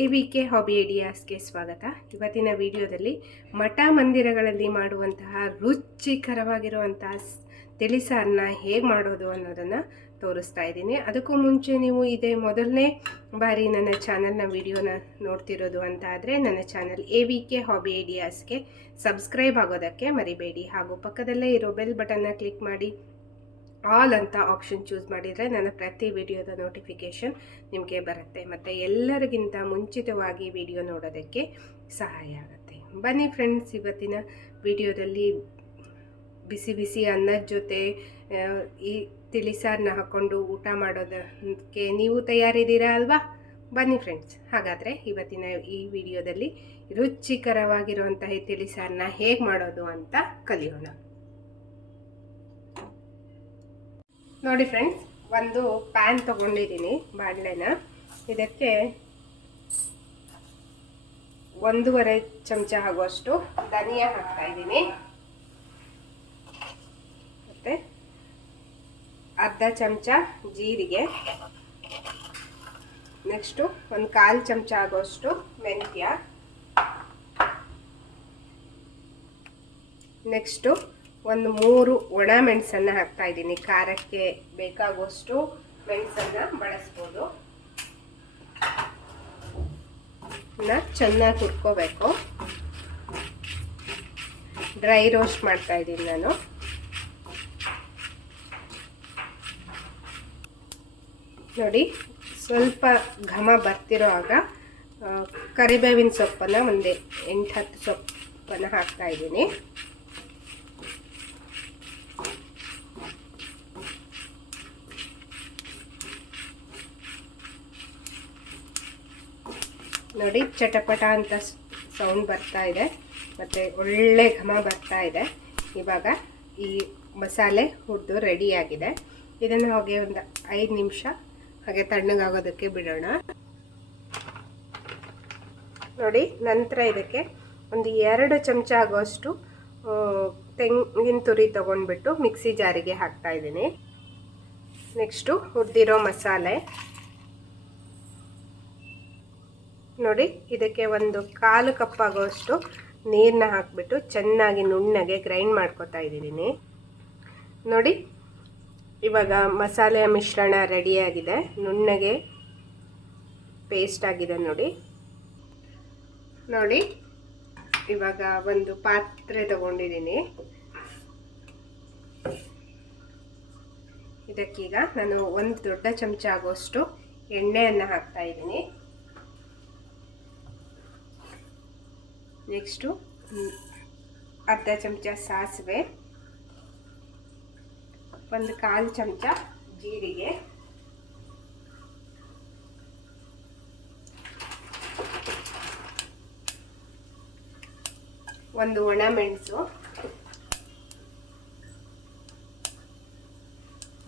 AVK hobby ಐಡಿಯಾಸ್ಗೆ ಸ್ವಾಗತ. ಇವತ್ತಿನ ವಿಡಿಯೋದಲ್ಲಿ ಮಠ ಮಂದಿರಗಳಲ್ಲಿ ಮಾಡುವಂತಹ ರುಚಿಕರವಾಗಿರುವಂತಹ ತಿಳಿಸಾರನ್ನ ಹೇಗೆ ಮಾಡೋದು ಅನ್ನೋದನ್ನು ತೋರಿಸ್ತಾ ಇದ್ದೀನಿ. ಅದಕ್ಕೂ ಮುಂಚೆ ನೀವು ಇದೇ ಮೊದಲನೇ ಬಾರಿ ನನ್ನ ಚಾನಲ್ನ ವಿಡಿಯೋನ ನೋಡ್ತಿರೋದು ಅಂತ ಆದರೆ ನನ್ನ ಚಾನಲ್ AVK ಹಾಬಿ ಐಡಿಯಾಸ್ಗೆ ಸಬ್ಸ್ಕ್ರೈಬ್ ಆಗೋದಕ್ಕೆ ಮರಿಬೇಡಿ. ಹಾಗೂ ಪಕ್ಕದಲ್ಲೇ ಇರೋ ಬೆಲ್ ಬಟನ್ನ ಕ್ಲಿಕ್ ಮಾಡಿ ಆಲ್ ಅಂತ ಆಪ್ಷನ್ ಚೂಸ್ ಮಾಡಿದರೆ ನನ್ನ ಪ್ರತಿ ವಿಡಿಯೋದ ನೋಟಿಫಿಕೇಷನ್ ನಿಮಗೆ ಬರುತ್ತೆ ಮತ್ತು ಎಲ್ಲರಿಗಿಂತ ಮುಂಚಿತವಾಗಿ ವಿಡಿಯೋ ನೋಡೋದಕ್ಕೆ ಸಹಾಯ ಆಗುತ್ತೆ. ಬನ್ನಿ ಫ್ರೆಂಡ್ಸ್, ಇವತ್ತಿನ ವಿಡಿಯೋದಲ್ಲಿ ಬಿಸಿ ಬಿಸಿ ಅನ್ನದ ಜೊತೆ ಈ ತಿಳಿಸಾರನ್ನ ಹಾಕ್ಕೊಂಡು ಊಟ ಮಾಡೋದಕ್ಕೆ ನೀವು ತಯಾರಿದ್ದೀರಾ ಅಲ್ವಾ? ಬನ್ನಿ ಫ್ರೆಂಡ್ಸ್, ಹಾಗಾದರೆ ಇವತ್ತಿನ ಈ ವಿಡಿಯೋದಲ್ಲಿ ರುಚಿಕರವಾಗಿರುವಂತಹ ಈ ತಿಳಿಸಾರನ್ನ ಹೇಗೆ ಮಾಡೋದು ಅಂತ ಕಲಿಯೋಣ. ನೋಡಿ ಫ್ರೆಂಡ್ಸ್, ಒಂದು ಪ್ಯಾನ್ ತೊಗೊಂಡಿದ್ದೀನಿ, ಬಾಣಲೆನ. ಇದಕ್ಕೆ 1.5 ಚಮಚ ಆಗುವಷ್ಟು ಧನಿಯಾ ಹಾಕ್ತಾ ಇದ್ದೀನಿ, ಮತ್ತು ಅರ್ಧ ಚಮಚ ಜೀರಿಗೆ, ನೆಕ್ಸ್ಟು 1/4 ಚಮಚ ಆಗುವಷ್ಟು ಮೆಂತ್ಯ, ನೆಕ್ಸ್ಟು 3 ಒಣ ಮೆಣಸನ್ನು ಹಾಕ್ತಾ ಇದ್ದೀನಿ. ಖಾರಕ್ಕೆ ಬೇಕಾಗುವಷ್ಟು ಮೆಣಸನ್ನು ಬಳಸ್ಬೋದು. ಚೆನ್ನಾಗಿ ಹುರ್ಕೋಬೇಕು. ಡ್ರೈ ರೋಸ್ಟ್ ಮಾಡ್ತಾ ಇದ್ದೀನಿ ನಾನು. ನೋಡಿ, ಸ್ವಲ್ಪ ಘಮ ಬರ್ತಿರೋ ಆಗ ಕರಿಬೇವಿನ ಸೊಪ್ಪನ್ನು ಒಂದು 8-10 ಸೊಪ್ಪನ್ನು ಹಾಕ್ತಾ ಇದ್ದೀನಿ. ನೋಡಿ, ಚಟಪಟ ಅಂತ ಸೌಂಡ್ ಬರ್ತಾ ಇದೆ ಮತ್ತು ಒಳ್ಳೆ ಘಮ ಬರ್ತಾ ಇದೆ. ಇವಾಗ ಈ ಮಸಾಲೆ ಹುರಿದು ರೆಡಿಯಾಗಿದೆ. ಇದನ್ನು ಹಾಗೆ ಒಂದು 5 ನಿಮಿಷ ಹಾಗೆ ತಣ್ಣಗಾಗೋದಕ್ಕೆ ಬಿಡೋಣ. ನೋಡಿ, ನಂತರ ಇದಕ್ಕೆ ಒಂದು 2 ಚಮಚ ಆಗುವಷ್ಟು ತೆಂಗಿನ ತುರಿ ತೊಗೊಂಡ್ಬಿಟ್ಟು ಮಿಕ್ಸಿ ಜಾರಿಗೆ ಹಾಕ್ತಾ ಇದ್ದೀನಿ. ನೆಕ್ಸ್ಟು ಹುರಿದಿರೋ ಮಸಾಲೆ. ನೋಡಿ, ಇದಕ್ಕೆ 1/4 ಕಪ್ ಆಗೋಷ್ಟು ನೀರನ್ನ ಹಾಕಿಬಿಟ್ಟು ಚೆನ್ನಾಗಿ ನುಣ್ಣಗೆ ಗ್ರೈಂಡ್ ಮಾಡ್ಕೊತಾ ಇದ್ದೀನಿ. ನೋಡಿ, ಇವಾಗ ಮಸಾಲೆಯ ಮಿಶ್ರಣ ರೆಡಿಯಾಗಿದೆ, ನುಣ್ಣಗೆ ಪೇಸ್ಟ್ ಆಗಿದೆ. ನೋಡಿ, ಇವಾಗ ಒಂದು ಪಾತ್ರೆ ತಗೊಂಡಿದ್ದೀನಿ. ಇದಕ್ಕೀಗ ನಾನು 1 ದೊಡ್ಡ ಚಮಚ ಆಗೋಷ್ಟು ಎಣ್ಣೆಯನ್ನು ಹಾಕ್ತಾ ಇದ್ದೀನಿ. ನೆಕ್ಸ್ಟು ಅರ್ಧ ಚಮಚ ಸಾಸಿವೆ, 1/4 ಚಮಚ ಜೀರಿಗೆ, ಒಂದು ಒಣ ಮೆಣಸು.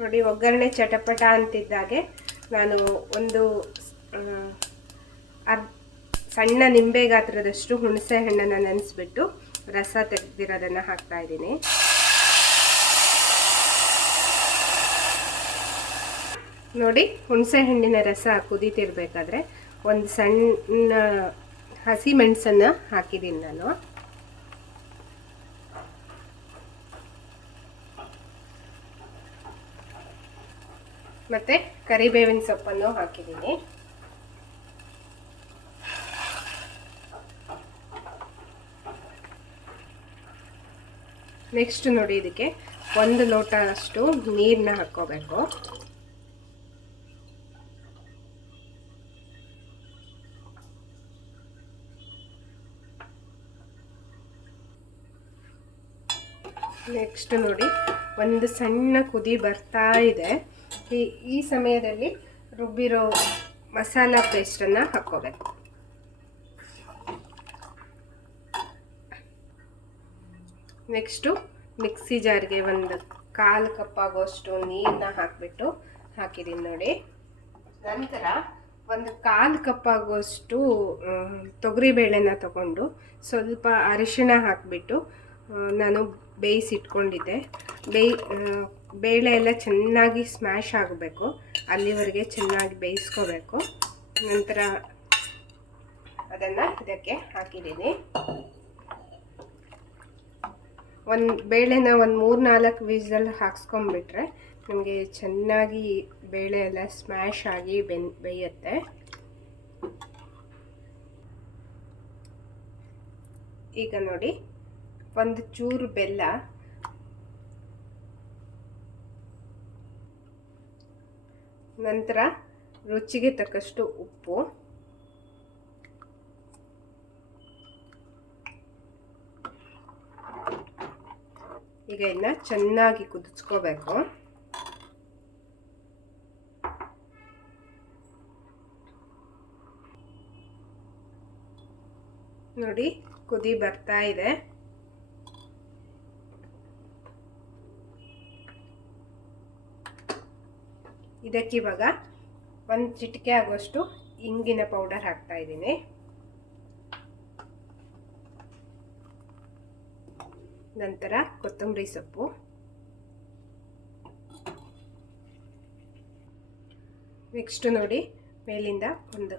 ನೋಡಿ, ಒಗ್ಗರಣೆ ಚಟಪಟ ಅಂತಿದ್ದಾಗೆ ನಾನು ಒಂದು ಸಣ್ಣ ನಿಂಬೆ ಗಾತ್ರದಷ್ಟು ಹುಣಸೆ ಹಣ್ಣನ್ನು ನೆನೆಸ್ಬಿಟ್ಟು ರಸ ತೆಗೆದಿರೋದನ್ನು ಹಾಕ್ತಾ ಇದ್ದೀನಿ. ನೋಡಿ, ಹುಣಸೆ ಹಣ್ಣಿನ ರಸ ಕುದೀತಿರ್ಬೇಕಾದ್ರೆ ಒಂದು ಸಣ್ಣ ಹಸಿ ಮೆಣಸನ್ನು ಹಾಕಿದ್ದೀನಿ ನಾನು. ಮತ್ತು ಕರಿಬೇವಿನ ಸೊಪ್ಪನ್ನು ಹಾಕಿದ್ದೀನಿ. ನೆಕ್ಸ್ಟ್ ನೋಡಿ, ಇದಕ್ಕೆ 1 ಲೋಟ ಅಷ್ಟು ನೀರನ್ನ ಹಾಕ್ಕೋಬೇಕು. ನೆಕ್ಸ್ಟ್ ನೋಡಿ, ಒಂದು ಸಣ್ಣ ಕುದಿ ಬರ್ತಾ ಇದೆ. ಈ ಸಮಯದಲ್ಲಿ ರುಬ್ಬಿರೋ ಮಸಾಲ ಪೇಸ್ಟನ್ನು ಹಾಕ್ಕೋಬೇಕು. ನೆಕ್ಸ್ಟು ಮಿಕ್ಸಿ ಜಾರ್ಗೆ 1/4 ಕಪ್ ಆಗೋಷ್ಟು ನೀರನ್ನ ಹಾಕಿಬಿಟ್ಟು ಹಾಕಿದ್ದೀನಿ. ನೋಡಿ, ನಂತರ 1/4 ಕಪ್ ಆಗೋಷ್ಟು ತೊಗರಿಬೇಳೆನ ತಗೊಂಡು ಸ್ವಲ್ಪ ಅರಿಶಿಣ ಹಾಕಿಬಿಟ್ಟು ನಾನು ಬೇಯಿಸಿಟ್ಕೊಂಡಿದ್ದೆ. ಬೇಳೆ ಎಲ್ಲ ಚೆನ್ನಾಗಿ ಸ್ಮ್ಯಾಶ್ ಆಗಬೇಕು, ಅಲ್ಲಿವರೆಗೆ ಚೆನ್ನಾಗಿ ಬೇಯಿಸ್ಕೋಬೇಕು. ನಂತರ ಅದನ್ನು ಇದಕ್ಕೆ ಹಾಕಿದ್ದೀನಿ. ಬೇಳೆನ ಒಂದು 3-4 ವಿಸಲ್ ಹಾಕ್ಸ್ಕೊಂಡ್ಬಿಟ್ರೆ ನಿಮಗೆ ಚೆನ್ನಾಗಿ ಬೇಳೆ ಎಲ್ಲ ಸ್ಮ್ಯಾಶ್ ಆಗಿ ಬೇಯುತ್ತೆ. ಈಗ ನೋಡಿ, ಒಂದು ಚೂರು ಬೆಲ್ಲ, ನಂತರ ರುಚಿಗೆ ತಕ್ಕಷ್ಟು ಉಪ್ಪು, ಈಗ ಇದನ್ನ ಚೆನ್ನಾಗಿ ಕುದಿಸ್ಕೋಬೇಕು. ನೋಡಿ, ಕುದಿ ಬರ್ತಾ ಇದೆ. ಇದಕ್ಕಿವಾಗ 1 ಚಿಟಿಕೆ ಆಗುವಷ್ಟು ಇಂಗಿನ ಪೌಡರ್ ಹಾಕ್ತಾ ಇದ್ದೀನಿ. ನಂತರ ಕೊತ್ತಂಬರಿ ಸೊಪ್ಪು, ನೆಕ್ಸ್ಟ್ ನೋಡಿ ಮೇಲಿಂದ ಒಂದು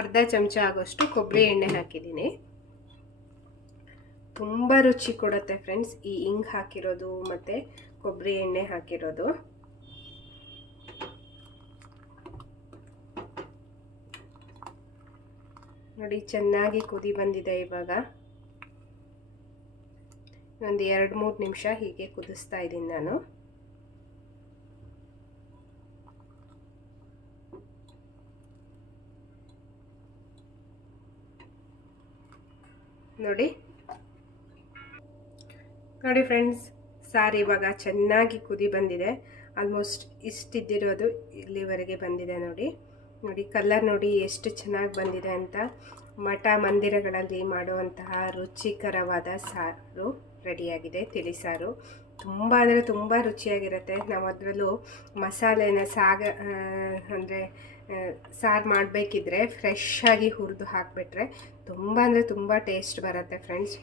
ಅರ್ಧ ಚಮಚ ಆಗೋಷ್ಟು ಕೊಬ್ಬರಿ ಎಣ್ಣೆ ಹಾಕಿದ್ದೀನಿ. ತುಂಬ ರುಚಿ ಕೊಡುತ್ತೆ ಫ್ರೆಂಡ್ಸ್ ಈ ಇಂಗು ಹಾಕಿರೋದು ಮತ್ತು ಕೊಬ್ಬರಿ ಎಣ್ಣೆ ಹಾಕಿರೋದು. ನೋಡಿ, ಚೆನ್ನಾಗಿ ಕುದಿ ಬಂದಿದೆ. ಇವಾಗ ಒಂದು 2-3 ನಿಮಿಷ ಹೀಗೆ ಕುದಿಸ್ತಾ ಇದ್ದೀನಿ ನಾನು. ನೋಡಿ ಫ್ರೆಂಡ್ಸ್, ಸಾರು ಇವಾಗ ಚೆನ್ನಾಗಿ ಕುದಿ ಬಂದಿದೆ. ಆಲ್ಮೋಸ್ಟ್ ಇಷ್ಟಿದ್ದಿರೋದು ಇಲ್ಲಿವರೆಗೆ ಬಂದಿದೆ. ನೋಡಿ ಕಲರ್ ನೋಡಿ ಎಷ್ಟು ಚೆನ್ನಾಗಿ ಬಂದಿದೆ ಅಂತ. ಮಠ ಮಂದಿರಗಳಲ್ಲಿ ಮಾಡುವಂತಹ ರುಚಿಕರವಾದ ಸಾರು ರೆಡಿಯಾಗಿದೆ. ತಿಳಿಸಾರು ತುಂಬ ಅಂದರೆ ತುಂಬ ರುಚಿಯಾಗಿರುತ್ತೆ. ನಾವು ಅದರಲ್ಲೂ ಮಸಾಲೆನ ಅಂದರೆ ಸಾರು ಮಾಡಬೇಕಿದ್ರೆ ಫ್ರೆಶ್ ಆಗಿ ಹುರಿದು ಹಾಕಿಬಿಟ್ರೆ ತುಂಬ ಅಂದರೆ ತುಂಬ ಟೇಸ್ಟ್ ಬರುತ್ತೆ ಫ್ರೆಂಡ್ಸ್.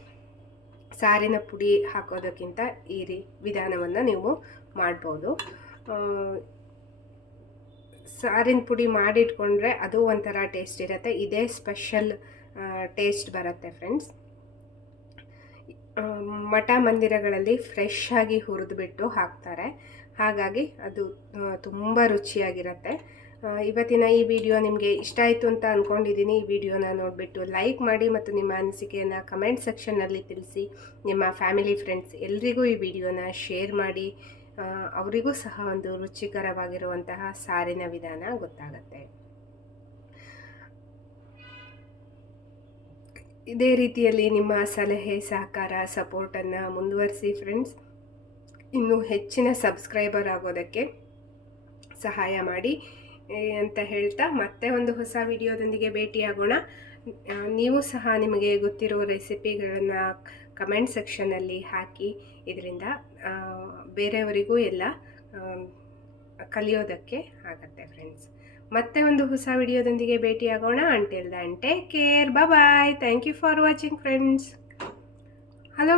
ಸಾರಿನ ಪುಡಿ ಹಾಕೋದಕ್ಕಿಂತ ಈ ವಿಧಾನವನ್ನು ನೀವು ಮಾಡ್ಬೋದು. ಸಾರಿನ ಪುಡಿ ಮಾಡಿಟ್ಕೊಂಡ್ರೆ ಅದು ಒಂಥರ ಟೇಸ್ಟ್ ಇರುತ್ತೆ. ಇದೇ ಸ್ಪೆಷಲ್ ಟೇಸ್ಟ್ ಬರುತ್ತೆ ಫ್ರೆಂಡ್ಸ್. ಮಠ ಮಂದಿರಗಳಲ್ಲಿ ಫ್ರೆಶ್ ಆಗಿ ಹುರಿದುಬಿಟ್ಟು ಹಾಕ್ತಾರೆ, ಹಾಗಾಗಿ ಅದು ತುಂಬ ರುಚಿಯಾಗಿರುತ್ತೆ. ಇವತ್ತಿನ ಈ ವಿಡಿಯೋ ನಿಮಗೆ ಇಷ್ಟ ಆಯಿತು ಅಂತ ಅಂದ್ಕೊಂಡಿದ್ದೀನಿ. ಈ ವಿಡಿಯೋನ ನೋಡಿಬಿಟ್ಟು ಲೈಕ್ ಮಾಡಿ ಮತ್ತು ನಿಮ್ಮ ಅನಿಸಿಕೆಯನ್ನು ಕಮೆಂಟ್ ಸೆಕ್ಷನ್ನಲ್ಲಿ ತಿಳಿಸಿ. ನಿಮ್ಮ ಫ್ಯಾಮಿಲಿ ಫ್ರೆಂಡ್ಸ್ ಎಲ್ರಿಗೂ ಈ ವಿಡಿಯೋನ ಶೇರ್ ಮಾಡಿ. ಅವರಿಗೂ ಸಹ ಒಂದು ರುಚಿಕರವಾಗಿರುವಂತಹ ಸಾರಿನ ವಿಧಾನ ಗೊತ್ತಾಗತ್ತೆ. ಇದೇ ರೀತಿಯಲ್ಲಿ ನಿಮ್ಮ ಸಲಹೆ ಸಹಕಾರ ಸಪೋರ್ಟನ್ನು ಮುಂದುವರಿಸಿ ಫ್ರೆಂಡ್ಸ್. ಇನ್ನೂ ಹೆಚ್ಚಿನ ಸಬ್ಸ್ಕ್ರೈಬರ್ ಆಗೋದಕ್ಕೆ ಸಹಾಯ ಮಾಡಿ ಅಂತ ಹೇಳ್ತಾ ಮತ್ತೆ ಒಂದು ಹೊಸ ವಿಡಿಯೋದೊಂದಿಗೆ ಭೇಟಿಯಾಗೋಣ. ನೀವು ಸಹ ನಿಮಗೆ ಗೊತ್ತಿರೋ ರೆಸಿಪಿಗಳನ್ನು ಕಮೆಂಟ್ ಸೆಕ್ಷನಲ್ಲಿ ಹಾಕಿ. ಇದರಿಂದ ಬೇರೆಯವರಿಗೂ ಎಲ್ಲ ಕಲಿಯೋದಕ್ಕೆ ಆಗತ್ತೆ ಫ್ರೆಂಡ್ಸ್. ಮತ್ತೆ ಒಂದು ಹೊಸ ವಿಡಿಯೋದೊಂದಿಗೆ ಭೇಟಿಯಾಗೋಣ. Until then take care, bye. Thank you for watching friends. Hello.